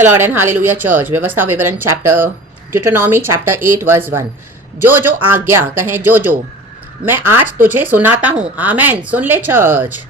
The Lord and hallelujah church. व्यवस्था विवरण chapter ड्यूटेरोनॉमी chapter 8 verse 1। जो आज्ञा, कहें जो मैं आज तुझे सुनाता हूँ, आमेन, सुन ले चर्च।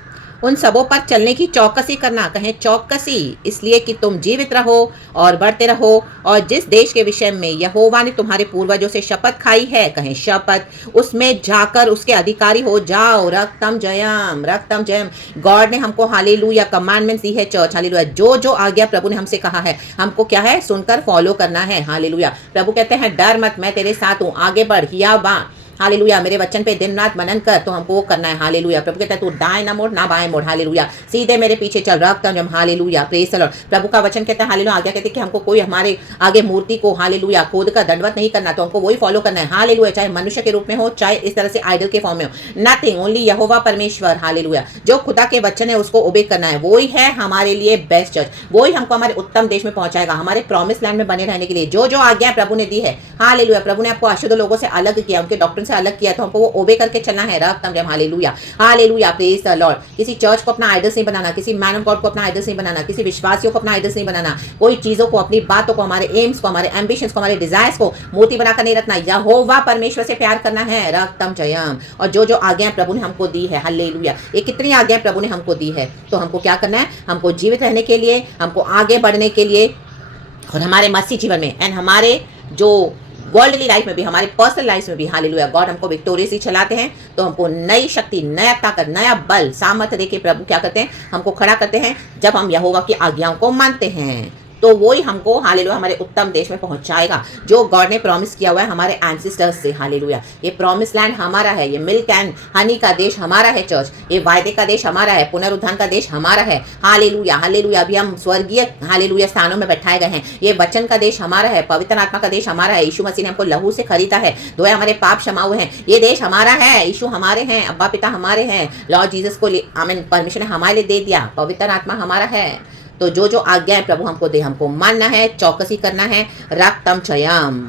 उन सबों पर चलने की चौकसी करना, कहें चौकसी, इसलिए कि तुम जीवित रहो और बढ़ते रहो, और जिस देश के विषय में यहोवा ने तुम्हारे पूर्वजों से शपथ खाई है, कहें शपथ, उसमें जाकर उसके अधिकारी हो जाओ। रक्तम जयम, रक्तम जयम। गॉड ने हमको हालेलुया कमांडमेंट्स दी है चर्च, हालेलुया। जो आज्ञा प्रभु ने हमसे कहा है, हमको क्या है, सुनकर फॉलो करना है, हालेलुया। प्रभु कहते हैं डर मत, मैं तेरे साथ हूँ, आगे बढ़, हिया बा, हालेलुया। मेरे वचन पे दिन रात मनन कर, तो हमको वो करना है, हालेलुया। प्रभु कहता है तू दाएं ना मोड़ ना बाएं मोड़, हालेलुया, सीधे मेरे पीछे चल, रखता जब, हालेलुया, प्रेज द लॉर्ड। प्रभु का वचन कहता है हालेलुया, आज्ञा कहते हैं कि हमको कोई हमारे आगे मूर्ति को, हालेलुया, खोद कर दंडवत नहीं करना, तो हमको वही फॉलो करना है, हालेलुया। चाहे मनुष्य के रूप में हो, चाहे इस तरह से आइडल के फॉर्म में हो, नथिंग, ओनली यहोवा परमेश्वर, हालेलुया। जो खुदा के वचन है उसको ओबे करना है, वही है हमारे लिए बेस्ट चर्च, वही हमको हमारे उत्तम देश में पहुंचाएगा, हमारे प्रॉमिस लैंड में बने रहने के लिए। जो आज्ञा प्रभु ने दी है, हालेलुया। प्रभु ने आपको अशुद्ध लोगों से अलग किया, उनके डॉक्टर से अलग किया, तो हमको ओबे करके चलना है, रक्तम जम, hallelujah, hallelujah, praise the Lord. किसी चर्च को अपना आइडल्स नहीं बनाना, किसी मैन ऑफ गॉड को अपना आइडल्स नहीं बनाना, किसी विश्वासियों को अपना आइडल्स नहीं बनाना, कोई चीजों को, अपनी बातों को, हमारे एम्स को, हमारे एम्बिशंस को, हमारे डिजायर्स को मूर्ति बनाकर नहीं रखना। यहोवा परमेश्वर से प्यार करना है, रक्तम जयम। और जो आज्ञा प्रभु ने हमको दी है, हालेलुया, ये कितनी आज्ञा प्रभु ने हमको दी है, तो हमको क्या करना है, हमको जीवित रहने के लिए, हमको आगे बढ़ने के लिए, और हमारे मसीह जीवन में एंड हमारे जो वर्ल्डली लाइफ में भी, हमारे पर्सनल लाइफ में भी, हालेलुया, गॉड हमको विक्टोरियसली चलाते हैं। तो हमको नई शक्ति, नया ताकत, नया बल, सामर्थ्य देके प्रभु क्या करते हैं, हमको खड़ा करते हैं, जब हम यहोवा की आज्ञाओं को मानते हैं, तो वही हमको, हालेलुया, हमारे उत्तम देश में पहुंचाएगा, जो गॉड ने प्रॉमिस किया हुआ है हमारे एंसेस्टर्स से, हालेलुया। ये प्रॉमिस लैंड हमारा है, ये मिल्क एंड हनी का देश हमारा है चर्च, ये वायदे का देश हमारा है, पुनरुत्थान का देश हमारा है, हालेलुया, हालेलुया। अभी हम स्वर्गीय, हालेलुया, स्थानों में बैठाए गए हैं। ये वचन का देश हमारा है, पवित्र आत्मा का देश हमारा है। यीशु मसीह ने हमको लहू से खरीदा है, धोए, हमारे पाप क्षमा हुए हैं। ये देश हमारा है, यीशु हमारे हैं, अब्बा पिता हमारे हैं, लॉर्ड जीसस को आमीन परमिशन हमारे लिए दे दिया, पवित्र आत्मा हमारा है। तो जो आज्ञा है प्रभु हमको दे, हमको मानना है, चौकसी करना है, रक्तम चयम।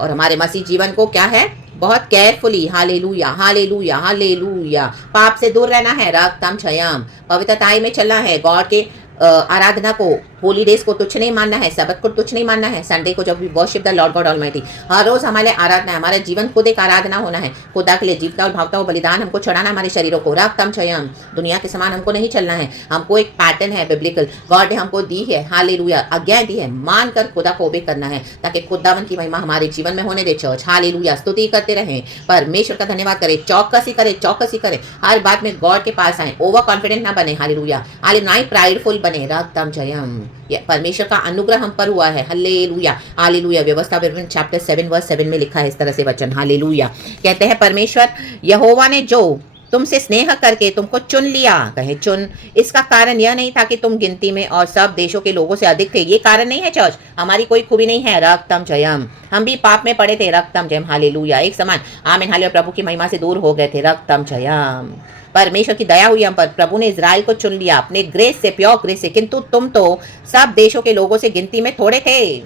और हमारे मसीह जीवन को क्या है, बहुत केयरफुली, हालेलुया, हालेलुया, हालेलुया, पाप से दूर रहना है, रक्तम चयम, पवित्रताई में चलना है, गॉड के आराधना को, होली डेज को तुच्छ नहीं मानना है, सबत को तुच्छ नहीं मानना है, संडे को जब we worship the Lord God Almighty, हर रोज हमारे आराधना है, हमारा जीवन खुद एक आराधना होना है, खुदा के लिए जीवता और भावता हुआ बलिदान हमको चढ़ाना, हमारे शरीरों को, रक्तम चयम। दुनिया के समान हमको नहीं चलना है, हमको एक पैटर्न है बिब्लिकल, गॉड ने हमको दी है, हालेलुया, आज्ञाएं दी है, मानकर खुदा को ओबे करना है, ताकि खुदावन की महिमा हमारे जीवन में होने दे चर्च, हालेलुया। स्तुति करते रहें, परमेश्वर का धन्यवाद करें, चौकसी करें, चौकसी करें, हर बात में गॉड के पास आए, ओवर कॉन्फिडेंट ना बने, हालेलुया, ना ही प्राइडफुल बने, रक्तम जयम। ये परमेश्वर का अनुग्रह हम पर हुआ है, हालेलुया, हालेलुया। व्यवस्था विवरण चैप्टर 7 वर्स 7 में लिखा है इस तरह से वचन, हालेलुया। कहते हैं परमेश्वर यहोवा ने जो तुमसे स्नेह करके तुमको चुन लिया, कहे चुन, इसका कारण यह नहीं था कि तुम गिनती में और सब देशों के लोगों से अधिक थे, ये कारण नहीं है चर्च, हमारी कोई खूबी नहीं है, रक्तम जयम। हम भी पाप में पड़े थे, रक्तम जयम, हालेलुया, एक समान, आमीन, हालेलुया। प्रभु की महिमा से दूर हो गए थे, रक्तम जयम। परमेश्वर की दया हुई हम पर, प्रभु ने इजराइल को चुन लिया अपने ग्रेस से, प्योर ग्रेस से, किंतु तुम तो सब देशों के लोगों से गिनती में थोड़े थे,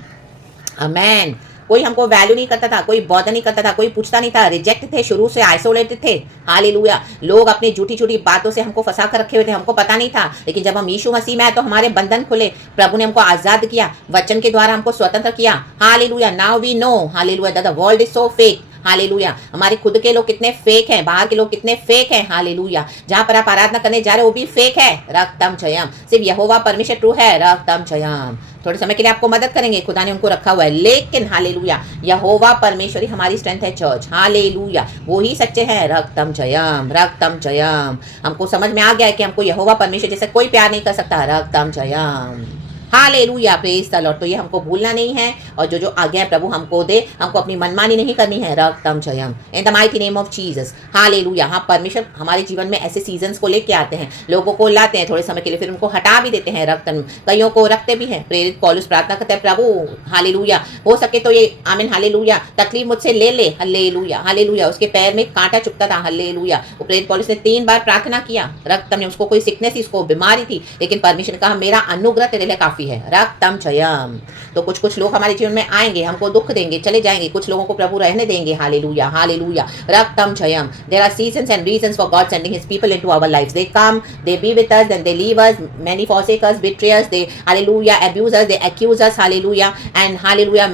आमेन। कोई हमको वैल्यू नहीं करता था, कोई बॉदर नहीं करता था, कोई पूछता नहीं था, रिजेक्ट थे, शुरू से आइसोलेटेड थे, हालेलुया। लोग अपनी झूठी झूठी बातों से हमको फंसा कर रखे हुए थे, हमको पता नहीं था, लेकिन जब हम यीशु मसीह में आए तो हमारे बंधन खुले, प्रभु ने हमको आजाद किया, वचन के द्वारा हमको स्वतंत्र किया, hallelujah. Now we know, hallelujah, the world is so fake, hallelujah. हमारे खुद के लोग कितने फेक हैं, बाहर के लोग कितने फेक हैं, हालेलुया। जहां पर आप आराधना करने जा रहे हो वो भी फेक है, रक्तम जयम। सिर्फ यहोवा परमेश्वर ट्रू है, रक्तम जयम। थोड़े समय के लिए आपको मदद करेंगे, खुदा ने उनको रखा हुआ है, लेकिन हालेलुया, यहोवा परमेश्वरी हमारी स्ट्रेंथ है चर्च, हालेलुया, वो ही सच्चे हैं, रक्तम जयम, रक्तम जयम। हमको समझ में आ गया है कि हमको यहोवा परमेश्वर जैसे कोई प्यार नहीं कर सकता, रक्तम जयम, हालेलुया, प्रेज द लॉर्ड। तो ये हमको भूलना नहीं है, और जो आज्ञा प्रभु हमको दे, हमको अपनी मनमानी नहीं करनी है, रक्तम जयम, in the mighty name of Jesus, hallelujah. हाँ, परमेश्वर हमारे जीवन में ऐसे सीजन्स को लेके आते हैं, लोगों को लाते हैं थोड़े समय के लिए, फिर उनको हटा भी देते हैं, रक्तम, कईयों को रखते भी हैं। प्रेरित पौलुस प्रार्थना करते हैं, प्रभु हालेलुया, हो सके तो ये, आमीन, हालेलुया, तकलीफ मुझसे ले ले, हालेलुया, हालेलुया। उसके पैर में कांटा चुभता था, हालेलुया। प्रेरित पौलुस ने 3 बार प्रार्थना किया, रक्तम ने, उसको कोई सिकनेस थी, उसको बीमारी थी, लेकिन परमेश्वर ने कहा मेरा अनुग्रह तेरे लिए काफी काफ़ी है। रक्तम जयम। तो कुछ कुछ लोग हमारे जीवन में आएंगे, हमको दुख देंगे, चले जाएंगे, कुछ लोगों को प्रभु रहने देंगे। हालेलुया, हालेलुया, रक्तम जयम। There are seasons and reasons for God sending his people into our lives. They come, they be with us, then they leave us, many forsake us, betray us, they hallelujah abuse us, they accuse us, hallelujah, and hallelujah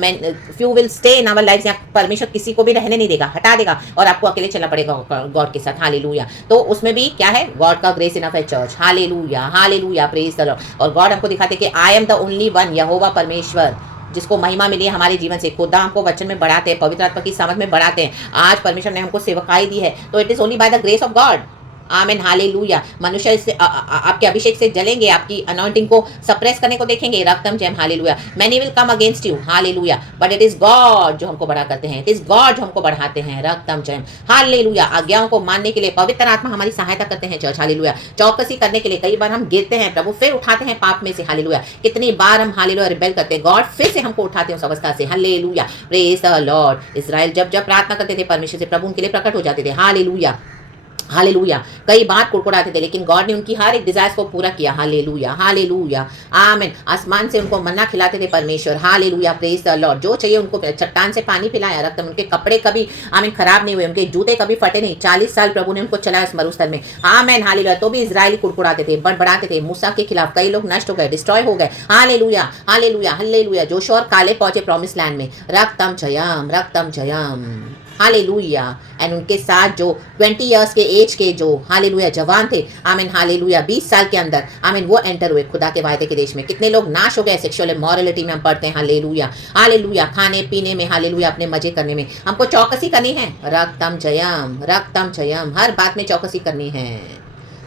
few will stay in our lives। यहाँ परमेश्वर किसी को भी रहने नहीं देगा, हटा देगा और आपको अकेले चलना पड़ेगा गॉड के साथ। हालेलुया। तो उसमें भी क्या है, गॉड का ग्रेस इनफ है church. Hallelujah, hallelujah, praise the Lord. और गॉड हमको दिखाते कि I am the only one, यहोवा परमेश्वर, जिसको महिमा मिली है हमारे जीवन से। खुदा हमको वचन में बढ़ाते हैं, पवित्र आत्मा की सामर्थ में बढ़ाते हैं। आज परमेश्वर ने हमको सेवकाई दी है, तो it is only by the grace of God. Amen, hallelujah. मनुष्य इससे आपके अभिषेक से जलेंगे, आपकी अनॉइंटिंग को सप्रेस करने को देखेंगे। रक्तम जयम, hallelujah. Many will come against you, hallelujah, but it is God जो हमको बढ़ा करते हैं, इट इज गॉड जो हमको बढ़ाते हैं। रक्तम जयम, हालेलुया। आज्ञाओं को मानने के लिए पवित्र आत्मा हमारी सहायता करते हैं चर्च। हालेलुया। चौकसी करने के लिए कई बार हम गिरते हैं, प्रभु फिर उठाते हैं पाप में से। हालेलुया। कितनी बार हम हालेलुया रिबेल करते हैं, गॉड फिर से हमको उठाते हैं उस अवस्था से। Hallelujah, praise the Lord. इस्राएल जब जब प्रार्थना करते थे परमेश्वर से, प्रभु उनके लिए प्रकट हो जाते थे। Hallelujah, hallelujah. कई बार कुड़कुड़ाते थे, लेकिन गॉड ने उनकी हर एक डिजायर्स को पूरा किया। हालेलुया, हालेलुया, आमीन। आसमान से उनको मन्ना खिलाते थे परमेश्वर। Hallelujah, praise the Lord. जो चाहिए उनको, चट्टान से पानी पिलाया। रक्त, उनके कपड़े कभी आमीन खराब नहीं हुए, उनके जूते कभी फटे नहीं। 40 साल प्रभु ने उनको चलाया उस मरुस्थल में। आमीन, हालेलुया। तो भी इजरायली कुड़कुड़ाते थे, बड़बड़ाते थे मूसा के खिलाफ। कई लोग नष्ट हो गए, डिस्ट्रॉय हो गए। Hallelujah, hallelujah, hallelujah. जोशुआ और काले पहुंचे प्रॉमिस लैंड में। रक्तम जयम, रक्तम जयम, हालेलुया। एंड उनके साथ जो 20 इयर्स के एज के जो हालेलुया जवान थे, आमीन, हालेलुया, 20 साल के अंदर आमीन वो एंटर हुए खुदा के वायदे के देश में। कितने लोग नाश हो गए सेक्सुअल इमोरलिटी में, हम पढ़ते हैं। Hallelujah, hallelujah. खाने पीने में, हालेलुया, अपने मजे करने में हमको चौकसी करनी है। रक्तम जयम, रक्तम जयम। हर बात में चौकसी करनी है।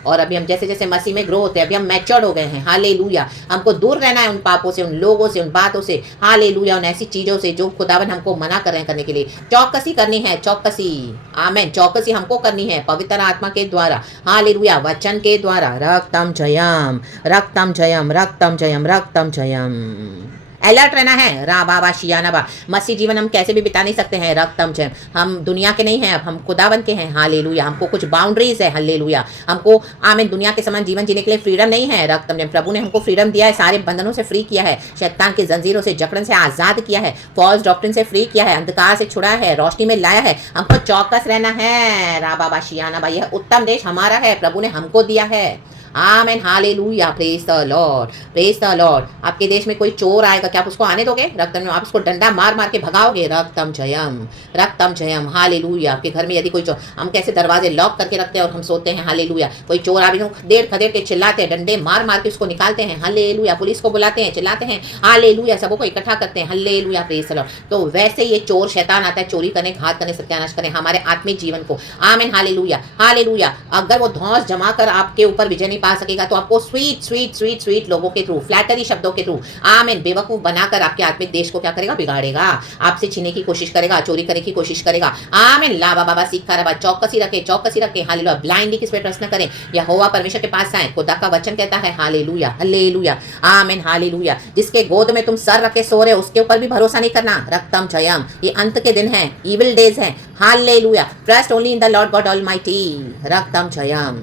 और अभी हम जैसे जैसे मसीह में ग्रो होते हैं, अभी हम मैच्योर्ड हो गए हैं। हालेलुया। हमको दूर रहना है उन पापों से, उन लोगों से, उन बातों से। हालेलुया, उन ऐसी चीज़ों से जो खुदावन हमको मना कर रहे हैं करने के लिए। चौकसी करनी है, चौकसी। आमेन। चौकसी हमको करनी है पवित्र आत्मा के द्वारा। हालेलुया, वचन के द्वारा। रक्तम जयम, रक्तम जयम, रक्तम जयम, रक्तम जयम। अलर्ट रहना है। रा बाबा शियानबा। मसीह जीवन हम कैसे भी बिता नहीं सकते हैं। रक्तम जयम। हम दुनिया के नहीं हैं, अब हम खुदावन के हैं। हालेलुया। हमको कुछ बाउंड्रीज है। हालेलुया। हमको आमीन दुनिया के समान जीवन जीने के लिए फ्रीडम नहीं है। रक्तम जयम। प्रभु ने हमको फ्रीडम दिया है, सारे बंधनों से फ्री किया है, शैतान की जंजीरों से, जकड़न से आज़ाद किया है, फॉल्स डॉक्ट्रिन से फ्री किया है, अंधकार से छुड़ाया है, रोशनी में लाया है। हमको चौकस रहना है। रा बाबा शियानबा। यह उत्तम देश हमारा है, प्रभु ने हमको दिया है। Amen, hallelujah, praise the Lord, praise the Lord. आपके देश में कोई चोर आएगा, क्या आप उसको आने दोगे? रक्तम में आप उसको डंडा मार मार के भगाओगे। रक्तम जयम, रक्तम जयम, हालेलुया। आपके घर में यदि कोई चोर, हम कैसे दरवाजे लॉक करके रखते हैं और हम सोते हैं। हालेलुया। कोई चोर आ भी खदेड़ खदेड़ के चिल्लाते हैं, डंडे मार मार के उसको निकालते हैं। हालेलुया। पुलिस को बुलाते हैं, चिल्लाते हैं। हालेलुया। सबको इकट्ठा करते हैं। Hallelujah, praise the Lord. तो वैसे ये चोर शैतान आता है चोरी करने, घात करने, सत्यानाश करने हमारे आत्मिक जीवन को। आमीन, हालेलुया, हालेलुया। अगर वो धौंस जमा कर आपके ऊपर विजय नहीं पा सकेगा, तो आपको स्वीट स्वीट स्वीट स्वीट लोगों के थ्रू, फ्लैटरी शब्दों के थ्रू, आमीन, बेवकूफ बनाकर आपके आत्मिक देश को क्या करेगा? बिगाड़ेगा। आपसे छीनने की कोशिश करेगा, चोरी करने की कोशिश करेगा। आमीन, ला बाबा सीखा रहा। चौकसी रखे, चौकसी रखे। हालेलुया। ब्लाइंडली किस पे ट्रस्ट न करें। यहोवा परमेश्वर के पास आए। खुदा का वचन कहता है हालेलुया, हालेलुया, आमीन, हालेलुया। जिसके गोद में तुम सर रखे सो रहे हो, उसके ऊपर भी भरोसा नहीं करना। रक्तम जयम। ये अंत के दिन है, इविल डेज है। Hallelujah. Trust only in the Lord God Almighty. रक्तम जयम,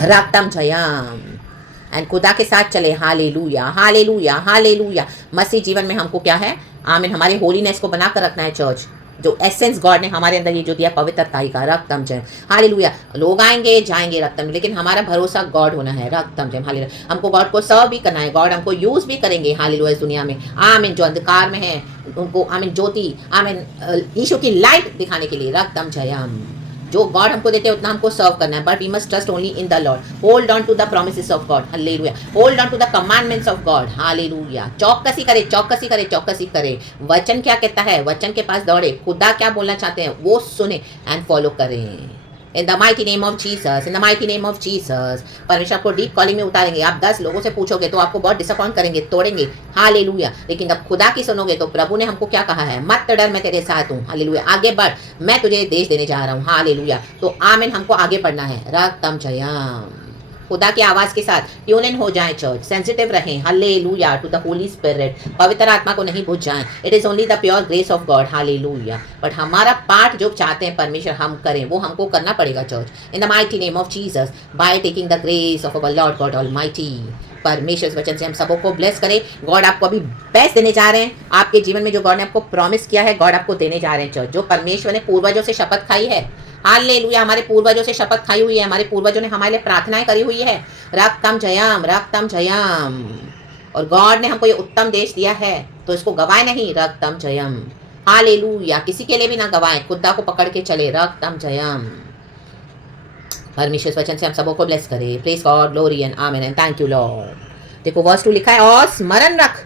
रक्तम जयम। एंड खुदा के साथ चले। Hallelujah, hallelujah, hallelujah. मसीह जीवन में हमको क्या है? आमीन, हमारे होलीनेस को बनाकर रखना है चर्च। जो एसेंस गॉड ने हमारे अंदर ये जो दिया पवित्रताई का। रक्तम जयम, हालेलुया। लोग आएंगे जाएंगे रक्तम, लेकिन हमारा भरोसा गॉड होना है। रक्तम जयम, हालेलुया। हमको गॉड को सर्व भी करना है, गॉड हमको यूज भी करेंगे। हालेलुया। इस दुनिया में आमीन, जो अंधकार में है उनको आमीन ज्योति, आमीन, यीशु की लाइट दिखाने के लिए। रक्तम जयम। जो गॉड हमको देते हैं उतना हमको सर्व करना है, but we must trust only in the Lord. Hold on to the promises of God. Hallelujah. Hold on to the commandments of God. Hallelujah. चौकसी करे, चौकसी करे, चौकसी करे। वचन क्या कहता है, वचन के पास दौड़े। खुदा क्या बोलना चाहते हैं वो सुने एंड फॉलो करें। इन the mighty name of Jesus, in the mighty name of Jesus. परमेश्वर आपको डीप कॉलिंग में उतारेंगे। आप 10 लोगों से पूछोगे तो आपको बहुत डिसअपॉइंट करेंगे, तोड़ेंगे। हालेलुया। लेकिन जब खुदा की सुनोगे तो प्रभु ने हमको क्या कहा है? मत डर, मैं तेरे साथ हूँ। हालेलुया। आगे बढ़, मैं तुझे देश देने जा रहा हूँ। हालेलुया। तो आमीन, हमको आगे बढ़ना है। रक्तम जयम। खुदा की आवाज़ के साथ ट्यून इन हो जाएं चर्च, सेंसिटिव रहें। Hallelujah to the Holy Spirit. पवित्र आत्मा को नहीं भूल जाएं। It is only the pure grace of God. Hallelujah. But हमारा पार्ट जो चाहते हैं परमेश्वर हम करें, वो हमको करना पड़ेगा church. In the mighty name of Jesus, by taking the grace of our Lord God almighty. परमेश्वर इस वचन से हम सबों को ब्लेस करे। गॉड आपको अभी बेस्ट देने जा रहे हैं। आपके जीवन में जो गॉड ने आपको प्रॉमिस किया है, गॉड आपको देने जा रहे हैं चर्च। जो परमेश्वर ने पूर्वजों से शपथ खाई है, हालेलुया, हमारे पूर्वजों से शपथ खाई हुई है, हमारे पूर्वजों ने हमारे लिए प्रार्थनाएं करी हुई है, रक्तम जयम, रक्तम जयम। और गॉड ने हमको ये उत्तम देश दिया है, तो इसको गवाए नहीं, रक्तम जयम, हालेलुया। किसी के लिए भी ना गवाएं, खुदा को पकड़ के चले, रक्तम जयम। परमेश्वर इस वचन से हम सबों को ब्लेस करे। Praise God, glory and amen and thank you Lord. देखो वर्स 2 लिखा है, और स्मरण रख,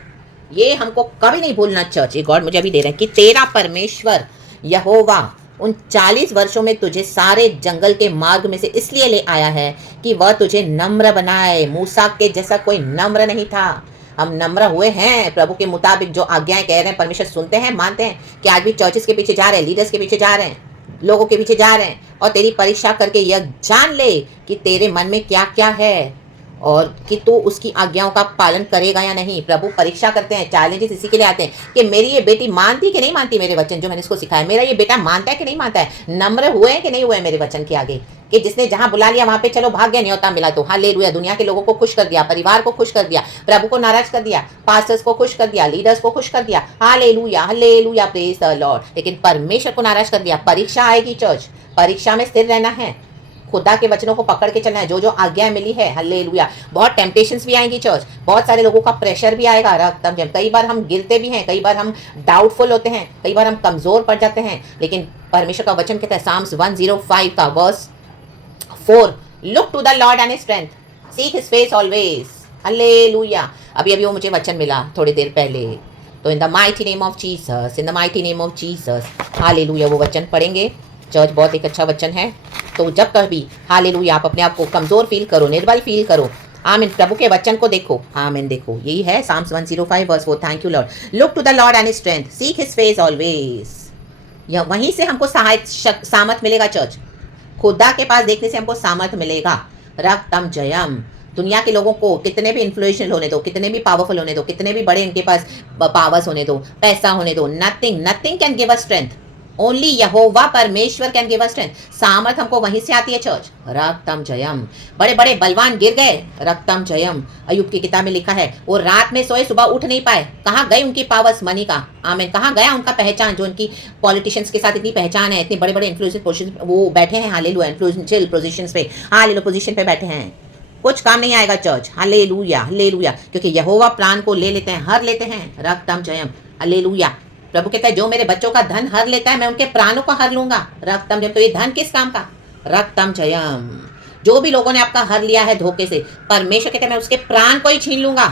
ये हमको कभी नहीं भूलना चर्च, ये गॉड मुझे अभी दे रहे हैं, कि तेरा परमेश्वर यहोवा उन 40 वर्षों में तुझे सारे जंगल के मार्ग में से इसलिए ले आया है कि वह तुझे नम्र बनाए। मूसा के जैसा कोई नम्र नहीं था, हम नम्र हुए हैं प्रभु के मुताबिक। जो आज्ञाएं कह रहे हैं परमेश्वर सुनते हैं, मानते हैं कि आज भी चर्चेस के पीछे जा रहे हैं, लीडर्स के पीछे जा रहे हैं, लोगों के पीछे जा रहे हैं, और तेरी परीक्षा करके यह जान ले कि तेरे मन में क्या क्या है और कि तू उसकी आज्ञाओं का पालन करेगा या नहीं। प्रभु परीक्षा करते हैं, चैलेंजेस इसी के लिए आते हैं कि मेरी ये बेटी मानती कि नहीं मानती मेरे वचन जो मैंने इसको सिखाया, मेरा ये बेटा मानता है कि नहीं मानता है, नम्र हुए हैं कि नहीं हुए मेरे वचन के आगे, कि जिसने जहां बुला लिया वहां पे चलो भाग गया, न्योता मिला तो हालेलुया। दुनिया के लोगों को खुश कर दिया, परिवार को खुश कर दिया, प्रभु को नाराज कर दिया, पास्टर्स को खुश कर दिया, लीडर्स को खुश कर दिया, hallelujah hallelujah, praise the Lord. लेकिन परमेश्वर को नाराज कर दिया। परीक्षा आएगी चर्च, परीक्षा में स्थिर रहना है, खुदा के वचनों को पकड़ के चलना है, जो जो आज्ञा मिली है, हालेलुया। बहुत टेम्पटेशंस भी आएंगी चर्च, बहुत सारे लोगों का प्रेशर भी आएगा, रक्तम जम। कई बार हम गिरते भी हैं, कई बार हम डाउटफुल होते हैं, कई बार हम कमजोर पड़ जाते हैं, लेकिन परमेश्वर का वचन कहता है साम्स 105 का verse 4, look to the Lord and his strength, seek his face always, hallelujah. अभी वो मुझे वचन मिला थोड़ी देर पहले, तो in the mighty name of Jesus, in the mighty name of Jesus, hallelujah, वो वचन पढ़ेंगे चर्च। बहुत एक अच्छा वचन है। तो जब कभी हालेलुया आप अपने आप को कमजोर फील करो, निर्बल फील करो, आमीन, प्रभु के वचन को देखो, आमीन, देखो यही है psalms 105 verse 4, thank you Lord. Look to the Lord and his strength, seek his face always. यह वहीं से हमको सामर्थ मिलेगा चर्च, खुदा के पास देखने से हमको सामर्थ मिलेगा, रक्तम जयम। दुनिया के लोगों को कितने भी इन्फ्लुएंशियल होने दो, कितने भी पावरफुल होने दो, कितने भी बड़े इनके पास पावर्स होने दो, पैसा होने दो, nothing can give us strength, only यहोवा परमेश्वर कैन गिव अस स्ट्रेंथ। सामर्थ हमको वहीं से आती है चर्च, रक्तम जयम। बड़े बड़े बलवान गिर गए, रक्तम जयम। अय्यूब की किताब में लिखा है वो रात में सोए, सुबह उठ नहीं पाए। कहाँ गई उनकी पावर्स मनी का, आमीन, कहाँ गया उनका पहचान, जो उनकी पॉलिटिशियंस के साथ इतनी पहचान है, इतने बड़े बड़े इन्फ्लुएंशियल पोजीशन वो बैठे हैं, हालेलुया, इन्फ्लुएंशियल पोजीशंस पे, हालेलुया, पोजीशन पे बैठे हैं, कुछ काम नहीं आएगा चर्च, हालेलुया हालेलुया, क्योंकि यहोवा प्राण को ले लेते हैं, हर लेते हैं, रक्तम जयम, हालेलुया। प्रभु कहता है जो मेरे बच्चों का धन हर लेता है, मैं उनके प्राणों को हर लूंगा, रक्तम जयम। तो ये धन किस काम का, रक्तम जयम। जो भी लोगों ने आपका हर लिया है धोखे से, परमेश्वर कहता है मैं उसके प्राण को ही छीन लूंगा।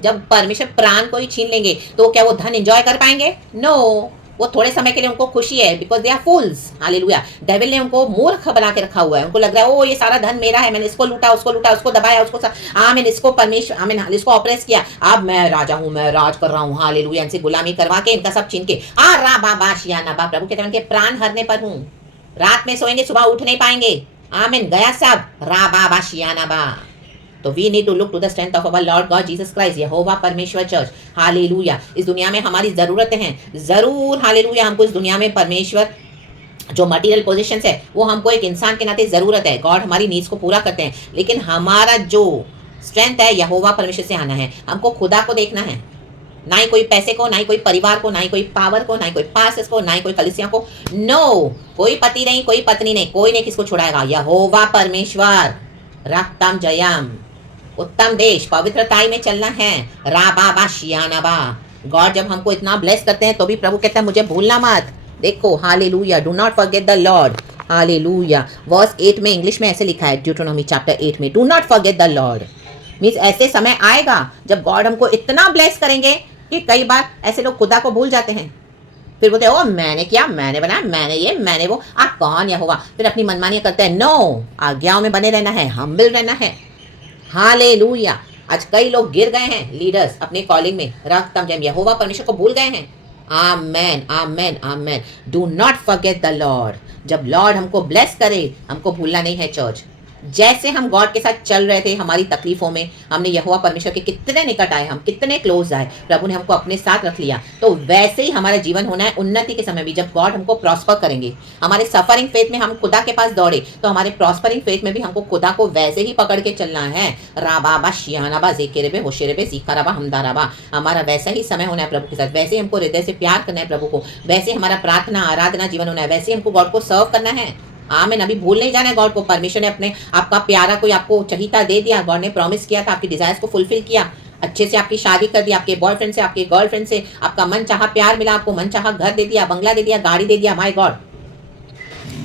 जब परमेश्वर प्राण को ही छीन लेंगे तो क्या वो धन एंजॉय कर पाएंगे? नो, वो थोड़े समय के लिए उनको खुशी है, because they are fools, hallelujah. Devil ने उनको मूर्ख बना के रखा हुआ है, उनको लग रहा है ओ ये सारा धन मेरा है, मैंने इसको लूटा, उसको दबाया, मैंने इसको परमेश्वर, मैंने इसको ऑपरेस किया, अब मैं राजा हूँ, मैं राज कर रहा हूँ, हालेलुया। इनसे गुलामी करवा के इनका सब छीन के राबा, प्रभु कहते हैं उनके प्राण हरने पर हूँ। रात में सोएंगे, सुबह उठ नहीं पाएंगे, आमीन, गया सब, राबा। तो we need to look to the strength of our Lord God Jesus Christ, यहोवा परमेश्वर चर्च, हालेलुया। इस दुनिया में हमारी ज़रूरतें हैं, ज़रूर, हालेलुया। हमको इस दुनिया में परमेश्वर जो मटीरियल पोजीशंस है वो हमको एक इंसान के नाते ज़रूरत है, गॉड हमारी नीड्स को पूरा करते हैं, लेकिन हमारा जो स्ट्रेंथ है यहोवा परमेश्वर से आना है। हमको खुदा को देखना है, ना ही कोई पैसे को, ना ही कोई परिवार को, ना ही कोई पावर को, ना ही कोई पास को, ना ही कोई कलिसिया को, नो, कोई पति नहीं, कोई पत्नी नहीं, कोई नहीं किसको छुड़ाएगा, यहोवा परमेश्वर, रक्तम जयम। उत्तम देश, पवित्रताई में चलना है, राबा शियानाबा। गॉड जब हमको इतना ब्लेस करते हैं तो भी प्रभु कहता है मुझे भूलना मत। देखो, hallelujah, do not forget the Lord, hallelujah. Verse 8 में इंग्लिश में ऐसे लिखा है, ड्यूटोनॉमी चैप्टर 8 में, do not forget the Lord. Means ऐसे समय आएगा जब गॉड हमको इतना ब्लेस करेंगे कि कई बार ऐसे लोग खुदा को भूल जाते हैं, फिर बोलते ओ मैंने किया, मैंने बनाया, मैंने ये, मैंने वो, आप कौन यहोवा, फिर अपनी मनमानियां करते हैं। नो, आज्ञाओं में बने रहना है, हम्बल रहना है, हालेलुया। आज कई लोग गिर गए हैं, लीडर्स अपने कॉलिंग में, रक्तम जयम, यहोवा परमेश्वर को भूल गए हैं, amen amen amen. Do not forget the Lord. जब लॉर्ड हमको ब्लेस करे, हमको भूलना नहीं है चर्च, जैसे हम गॉड के साथ चल रहे थे हमारी तकलीफों में, हमने यहोवा परमेश्वर के कितने निकट आए, हम कितने क्लोज आए, प्रभु ने हमको अपने साथ रख लिया। तो वैसे ही हमारा जीवन होना है उन्नति के समय भी, जब गॉड हमको प्रॉस्पर करेंगे। हमारे सफरिंग फेथ में हम खुदा के पास दौड़े, तो हमारे प्रॉस्परिंग फेथ में भी हमको खुदा को वैसे ही पकड़ के चलना है। राबाबा शियानाबा जेकेरेबे होशेरेबे सीखाराबा हमदाराबा, हमारा वैसा ही समय होना है प्रभु के साथ। वैसे ही हमको हृदय से प्यार करना है प्रभु को, वैसे हमारा प्रार्थना आराधना जीवन होना है, वैसे हमको गॉड को सर्व करना है। आमीन। अभी भूल नहीं जाना है गॉड को। परमेश्वर ने अपने आपका प्यारा कोई आपको चहीता दे दिया, गॉड ने प्रॉमिस किया था, आपकी डिजायर्स को फुलफिल किया, अच्छे से आपकी शादी कर दी, आपके बॉयफ्रेंड से, आपके गर्लफ्रेंड से आपका मन चाहा प्यार मिला, आपको मन चाहा घर दे दिया, बंगला दे दिया, गाड़ी दे दिया। माय गॉड,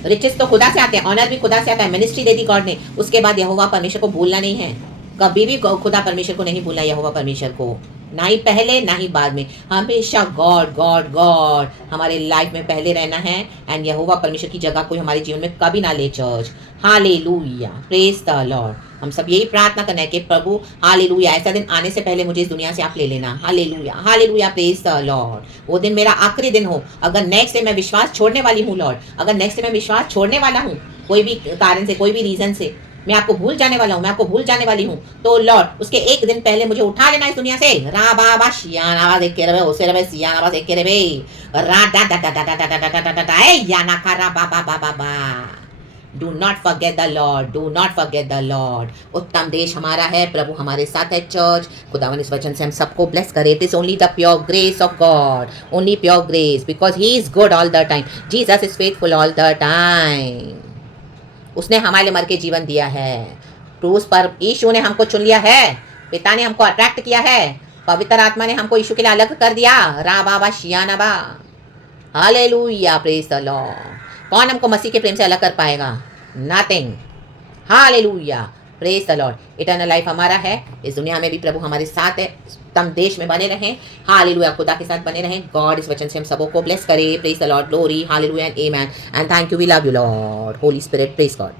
रिचेस तो खुदा से आते हैं, ऑनर भी खुदा से आता है, मिनिस्ट्री दे दी गॉड ने। उसके बाद यहोवा परमेश्वर को भूलना नहीं है, कभी भी खुदा परमेश्वर को नहीं भूलना, यहोवा परमेश्वर को, ना ही पहले ना ही बाद में, हमेशा गॉड गॉड गॉड हमारे लाइफ में पहले रहना है। एंड यहोवा परमेश्वर की जगह कोई हमारे जीवन में कभी ना ले church. Hallelujah, praise the Lord. हम सब यही प्रार्थना करना है कि प्रभु हालेलुया, ऐसा दिन आने से पहले मुझे इस दुनिया से आप ले लेना। Hallelujah hallelujah, praise the Lord. वो दिन मेरा आखिरी दिन हो। अगर नेक्स्ट डे मैं विश्वास छोड़ने वाली हूँ लॉर्ड, अगर नेक्स्ट डे मैं विश्वास छोड़ने वाला हूँ कोई भी कारण से, कोई भी रीजन से, मैं आपको भूल जाने वाला हूँ, मैं आपको भूल जाने वाली हूँ, तो लॉर्ड उसके एक दिन पहले मुझे उठा लेना इस दुनिया से। रा बाबा शियानाबा देख के रहे, उसे रहे सियानाबा देख के रहे, रा डा डा डा डा डा डा डा डा डा डा, ए याना कारा बाबा बाबा बा। Do not forget the Lord, do not forget the Lord. उत्तम देश हमारा है, प्रभु हमारे साथ है। चर्च खुदावन इस वचन से हम सबको ब्लेस करे। It is only the pure grace of God, only pure grace, because he is good all the time, Jesus is faithful all the time. उसने हमारे लिए मर के जीवन दिया है, क्रूस पर यीशु ने हमको चुन लिया है, पिता ने हमको अट्रैक्ट किया है, पवित्र आत्मा ने हमको यीशु के लिए अलग कर दिया। रा बाबा शियानाबा, हालेलुया, प्रेज द लॉर्ड। कौन हमको मसीह के प्रेम से अलग कर पाएगा? Nothing. Hallelujah, praise the Lord. Eternal life हमारा है, इस दुनिया में भी प्रभु हमारे साथ है। तम देश में बने रहें, हालेलुया, खुदा के साथ बने रहें। गॉड इस वचन से हम सबों को ब्लेस करे। Praise the Lord, glory, hallelujah and amen. And thank you, we love you Lord, Holy Spirit, praise God.